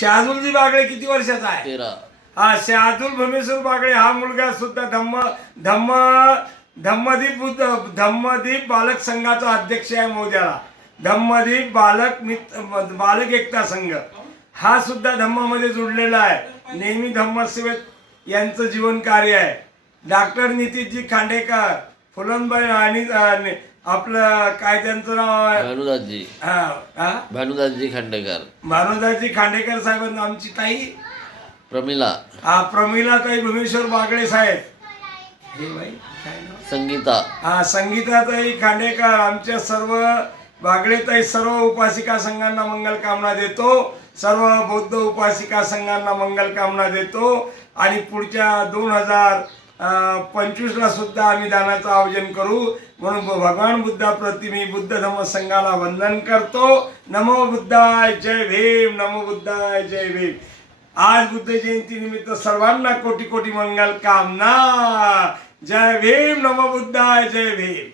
शहाजूलजी बागळे किती वर्षाचा आहे? 13. हा, शहाजूल भीमेश्वर बागळे हा मुलगा सुद्धा धम्मदीप बालक संघाचा अध्यक्ष आहे मोद्याला. धम्मदीप बालक एकता संघ हा सुद्धा धम्मामध्ये जुडलेला आहे. नेहमी धम्मसेवेत यांचं जीवन कार्य आहे. डॉक्टर नितीशजी खांडेकर, फुलनबाई आणि आपलं काय त्यांचं नाव आहे? भानुदासजी. भानुदासजी खांडेकर. भानुदासजी खांडेकर साहेब. आमची ताई प्रमिला. प्रमिला ताई भीमेश्वर बागळे साहेब. हे बाई काय नाव? संगीता. संगीताताई खांडेकर. आमच्या सर्व बागळेताई सर्व उपासिका संघांना मंगल कामना देतो. सर्व बौद्ध उपासिका संघांना मंगल कामना देतो. आणि पुढच्या 2025ला सुद्धा आम्ही दानाचं आयोजन करू. म्हणून भगवान बुद्धाप्रती मी बुद्ध धम्म संघाला वंदन करतो. नमो बुद्धाय जय भीम. नमो बुद्धाय जय भीम. आज बुद्ध जयंती निमित्त सर्वांना कोटी कोटी मंगल कामना. जय भीम. नमो बुद्धाय जय भीम.